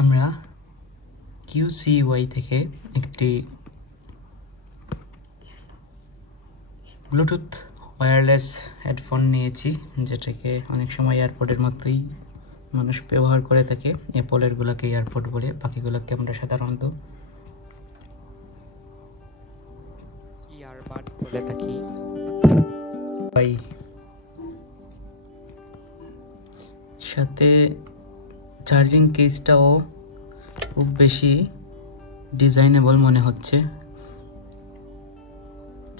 আমরা QCY থেকে একটি ব্লুটুথ ওয়্যারলেস হেডফোন নিয়েছি, যেটাকে অনেক সময় এয়ারপডের মতোই মানুষ ব্যবহার করে থাকে। অ্যাপলের গুলাকে এয়ারপড বলে, বাকিগুলোকে আমরা সাধারণত ইয়ারবাড বলে থাকি। সাথে চার্জিং কেসটাও খুব বেশি ডিজাইনেবল মনে হচ্ছে।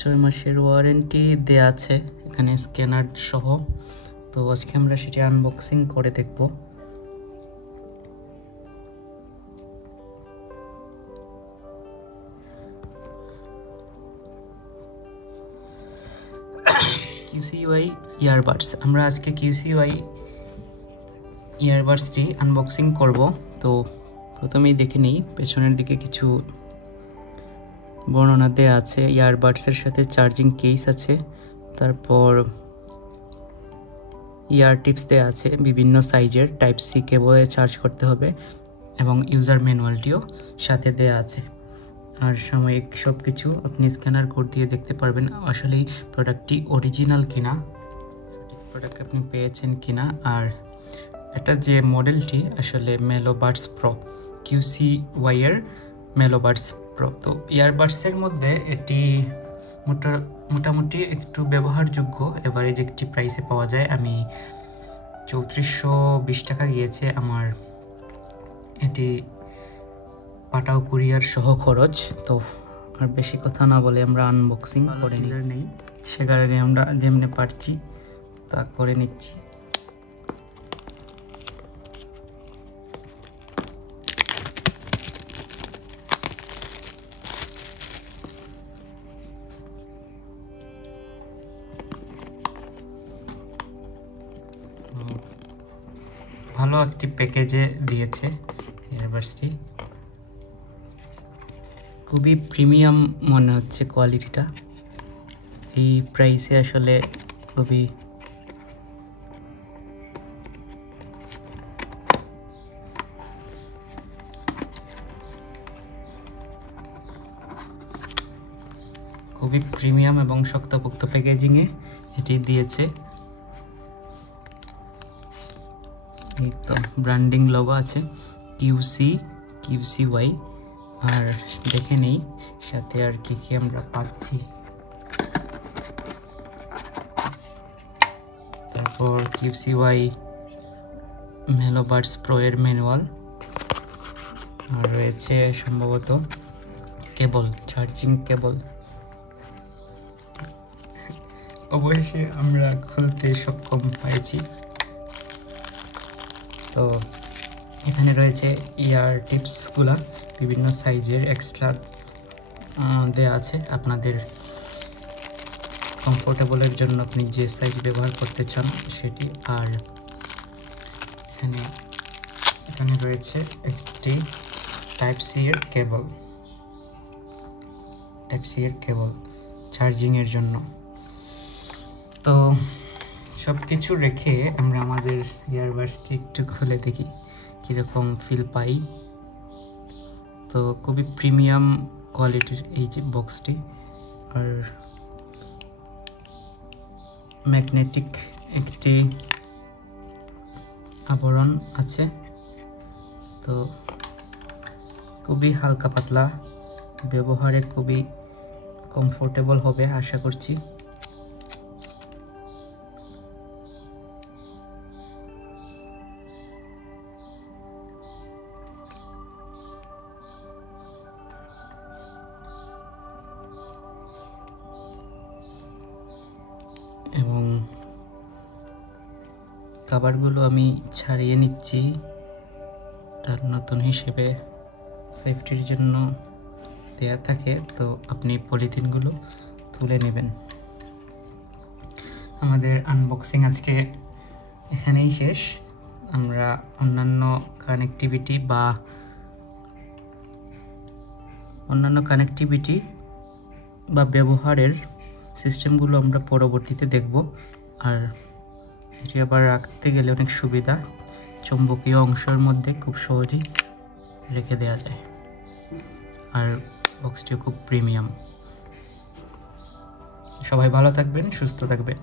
6 মাসের ওয়ারেন্টি দেয়া আছে এখানে স্ক্যানার সহ। তো আজকে আমরা সেটি আনবক্সিং করে দেখব। QCY ইয়ারবাডস, আমরা আজকে QCY ইয়ারবাডসটি আনবক্সিং করব। তো প্রথমেই দেখে নিই, পেছনের দিকে কিছু বর্ণনা দেওয়া আছে। ইয়ারবাডসের সাথে চার্জিং কেস আছে, তারপর ইয়ার টিপস দেওয়া আছে, বিভিন্ন সাইজের টাইপ সি কেবলে চার্জ করতে হবে, এবং ইউজার ম্যানুয়ালটিও সাথে দেওয়া আছে। আর সাময়িক সব কিছু আপনি স্ক্যানার কোড দিয়ে দেখতে পারবেন আসলেই প্রোডাক্টটি অরিজিনাল কিনা, সঠিক প্রোডাক্ট আপনি পেয়েছেন কিনা। আর এটা যে মডেলটি আসলে মেলোবাডস প্রো, QCY এর মেলোবাডস প্রো। তো ইয়ারবাডসের মধ্যে এটি মোটামুটি একটু ব্যবহারযোগ্য এভারেজ একটি প্রাইসে পাওয়া যায়। আমি 3420 টাকা গিয়েছে আমার এটি পাঠাও কুরিয়ার সহ খরচ। তো আর বেশি কথা না বলে আমরা আনবক্সিং করে নিই। সেখানে আমরা যেমনি পারছি তা করে নিচ্ছি। ভালো একটি প্যাকেজে দিয়েছে ইয়ারবাডসটি, খুবই প্রিমিয়াম মনে হচ্ছে কোয়ালিটিটা। এই প্রাইসে আসলে খুবই প্রিমিয়াম এবং শক্তপোক্ত প্যাকেজিংয়ে এটি দিয়েছে। এই তো ব্র্যান্ডিং লোগো আছে QCY। আর দেখে নেই সাথে আর কি কি আমরা পাচ্ছি। তারপর QCY মেলোবাডস প্রো এর ম্যানুয়াল, আর রয়েছে সম্ভবত কেবল, চার্জিং কেবল। অবশ্যই আমরা খুলতে সক্ষম হয়েছি। তো এখানে রয়েছে ইয়ার টিপসগুলা, বিভিন্ন সাইজের এক্সট্রা দেয়া আছে আপনাদের কমফোর্টেবলের জন্য, আপনি যে সাইজ ব্যবহার করতে চান সেটি। আর এখানে রয়েছে একটি টাইপ সি এর কেবল চার্জিংয়ের জন্য। তো সব কিছু রেখে আমরা আমাদের ইয়ারবাডসটি একটু খুলে দেখি কীরকম ফিল পাই। তো খুবই প্রিমিয়াম কোয়ালিটির এই যে বক্সটি, আর ম্যাগনেটিক একটি আবরণ আছে। তো খুবই হালকা পাতলা, ব্যবহারে খুবই কমফোর্টেবল হবে আশা করছি। এবং কভারগুলো আমি ছাড়িয়ে নিচ্ছি, তার নতুন হিসেবে সেফটির জন্য দেয়া থাকে। তো আপনি পলিথিনগুলো তুলে নেবেন। আমাদের আনবক্সিং আজকে এখানেই শেষ। আমরা অন্যান্য কানেক্টিভিটি বা ব্যবহারের সিস্টেমগুলো আমরা পরবর্তীতে দেখব। আর এটি আবার রাখতে গেলে অনেক সুবিধা, চৌম্বকীয় অংশের মধ্যে খুব সহজেই রেখে দেওয়া যায়। আর বক্সটিও খুব প্রিমিয়াম। সবাই ভালো থাকবেন, সুস্থ থাকবেন।